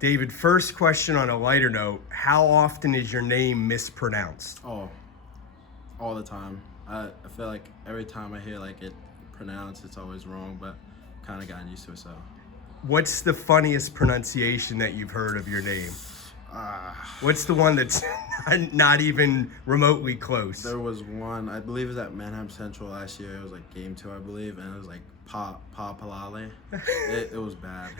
David, first question on a lighter note. How often is your name mispronounced? Oh, all the time. I feel like every time I hear like it pronounced, it's always wrong, but kind of gotten used to it, so. What's the funniest pronunciation that you've heard of your name? What's the one that's not even remotely close? There was one, I believe it was at Manhattan Central last year. It was like game 2, I believe, and it was like Palepale. It was bad.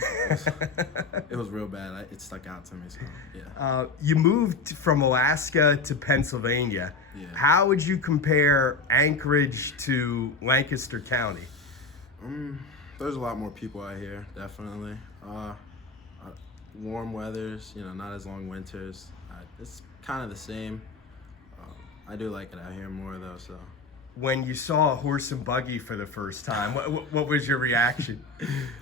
It was real bad. It stuck out to me, so yeah. You moved from Alaska to Pennsylvania. Yeah. How would you compare Anchorage to Lancaster County? There's a lot more people out here, definitely. Warm weathers, not as long winters. It's kind of the same. I do like it out here more though, so. When you saw a horse and buggy for the first time, what was your reaction?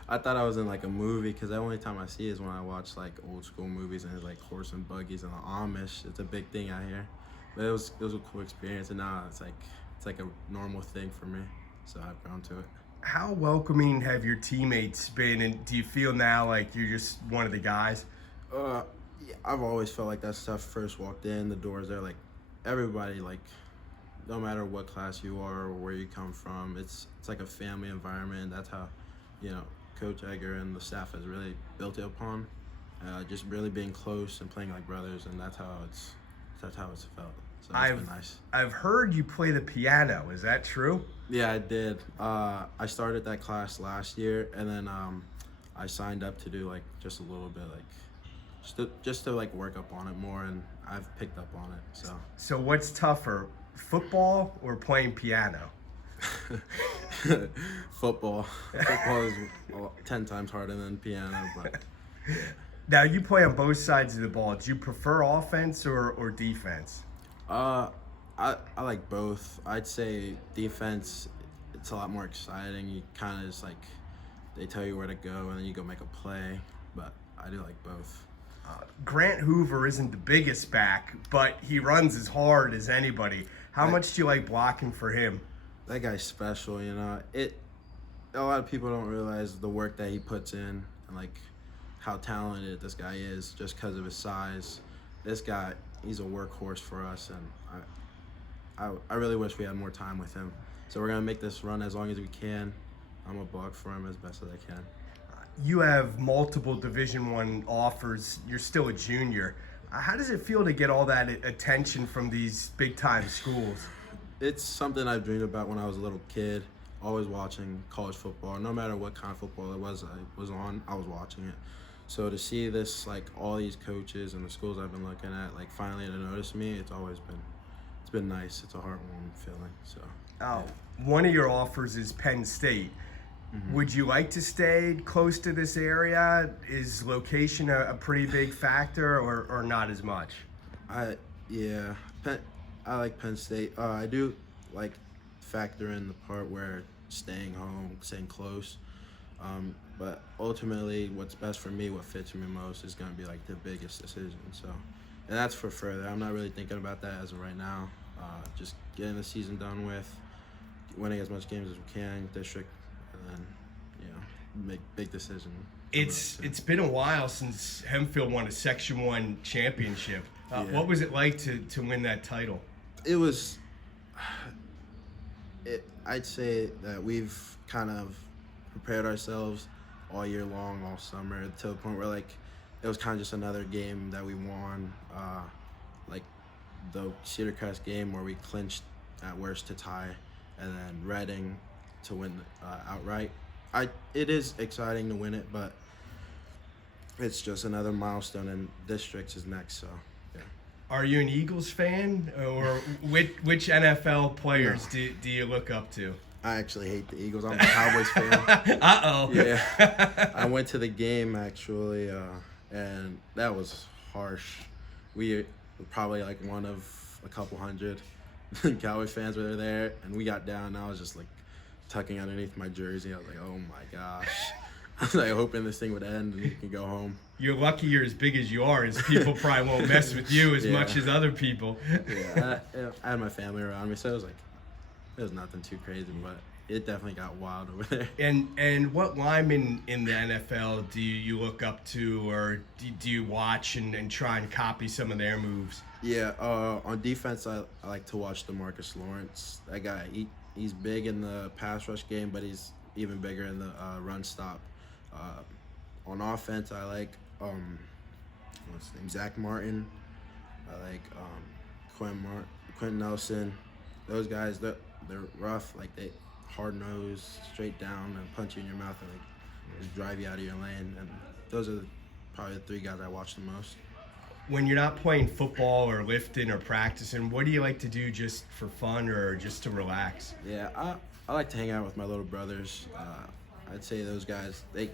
I thought I was in like a movie, because the only time I see is when I watch like old school movies and there's like horse and buggies and the Amish. It's a big thing out here. But it was a cool experience, and now it's like a normal thing for me. So I've grown to it. How welcoming have your teammates been, and do you feel now like you're just one of the guys? Yeah, I've always felt like that stuff. First walked in, the doors there, like everybody, like no matter what class you are or where you come from, it's like a family environment. That's how, Coach Egger and the staff has really built it upon, just really being close and playing like brothers, and that's how it's felt. So it's been nice. I've heard you play the piano. Is that true? Yeah, I did. I started that class last year, and then I signed up to do like just a little bit, like just to like work up on it more, and I've picked up on it. So what's tougher, football or playing piano? Football. Football is 10 times harder than piano, but yeah. Now you play on both sides of the ball. Do you prefer offense or defense? I like both. I'd say defense, it's a lot more exciting. You kind of just like, they tell you where to go and then you go make a play, but I do like both. Grant Hoover isn't the biggest back, but he runs as hard as anybody. How much do you like blocking for him? That guy's special, A lot of people don't realize the work that he puts in and like how talented this guy is just because of his size. This guy, he's a workhorse for us, and I really wish we had more time with him. So we're gonna make this run as long as we can. I'm gonna block for him as best as I can. You have multiple Division I offers. You're still a junior. How does it feel to get all that attention from these big-time schools? It's something I've dreamed about when I was a little kid, always watching college football. No matter what kind of football it was I was on, I was watching it. So to see this, like all these coaches and the schools I've been looking at, like finally to notice me, it's been nice. It's a heartwarming feeling. So. Oh, one of your offers is Penn State. Mm-hmm. Would you like to stay close to this area? Is location a pretty big factor, or not as much? I like Penn State. I do like factor in the part where staying home, staying close. But ultimately, what's best for me, what fits me most, is going to be like the biggest decision. So, and that's for further. I'm not really thinking about that as of right now. Just getting the season done with, winning as much games as we can, district, and then make big decision. It's been a while since Hempfield won a Section 1 championship. Yeah. What was it like to win that title? It was. I'd say that we've kind of prepared ourselves all year long, all summer, to the point where like it was kind of just another game that we won, like the Cedar Crest game where we clinched at worst to tie, and then Reading to win outright. It is exciting to win it, but it's just another milestone, and districts is next. So yeah. Are you an Eagles fan, or which NFL players do you look up to? I actually hate the Eagles. I'm a Cowboys fan. Uh-oh. Yeah. I went to the game, actually, and that was harsh. We were probably like one of a couple hundred Cowboys fans were there, and we got down, and I was just like tucking underneath my jersey. I was like, oh my gosh. I was like hoping this thing would end and we can go home. You're lucky you're as big as you are, as people probably won't mess with you as much as other people. Yeah, I had my family around me, so it was nothing too crazy, but it definitely got wild over there. And what linemen in the NFL do you look up to, or do you watch and try and copy some of their moves? Yeah, on defense, I like to watch DeMarcus Lawrence. That guy, he's big in the pass rush game, but he's even bigger in the run stop. On offense, I like what's his name, Zach Martin. I like Quentin Nelson. Those guys, they're rough, like they hard nosed, straight down, and punch you in your mouth and like just drive you out of your lane. And those are probably the three guys I watch the most. When you're not playing football or lifting or practicing, what do you like to do just for fun or just to relax? Yeah, I like to hang out with my little brothers. I'd say those guys, they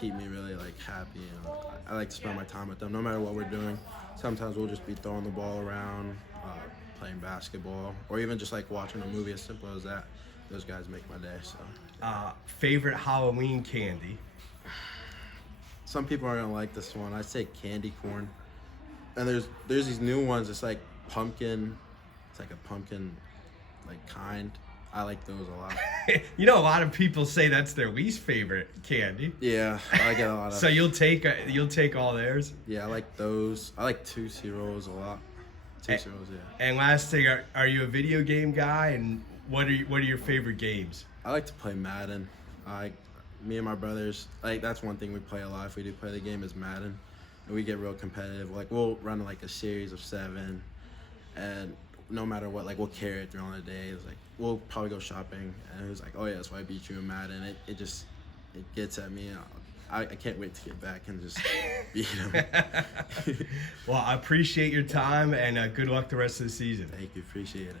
keep me really like happy. You know? I like to spend my time with them no matter what we're doing. Sometimes we'll just be throwing the ball around, playing basketball, or even just like watching a movie, as simple as that. Those guys make my day. So favorite Halloween candy? Some people aren't gonna like this one. I'd say candy corn. And there's these new ones. It's like pumpkin. It's like a pumpkin, like kind. I like those a lot. You know, a lot of people say that's their least favorite candy. Yeah, I get a lot of. So you'll take all theirs. Yeah, I like those. I like Tootsie Rolls a lot. Tootsie Rolls, yeah. And last thing, are you a video game guy? And what are your favorite games? I like to play Madden. Me and my brothers, like that's one thing we play a lot. If we do play the game, is Madden, and we get real competitive. Like we'll run like a series of 7, and no matter what, like we'll carry it through on the day. It's like we'll probably go shopping, and it was like, oh yeah, that's why I beat you in Madden. It gets at me. I can't wait to get back and just beat him. Well, I appreciate your time, and good luck the rest of the season. Thank you, appreciate it.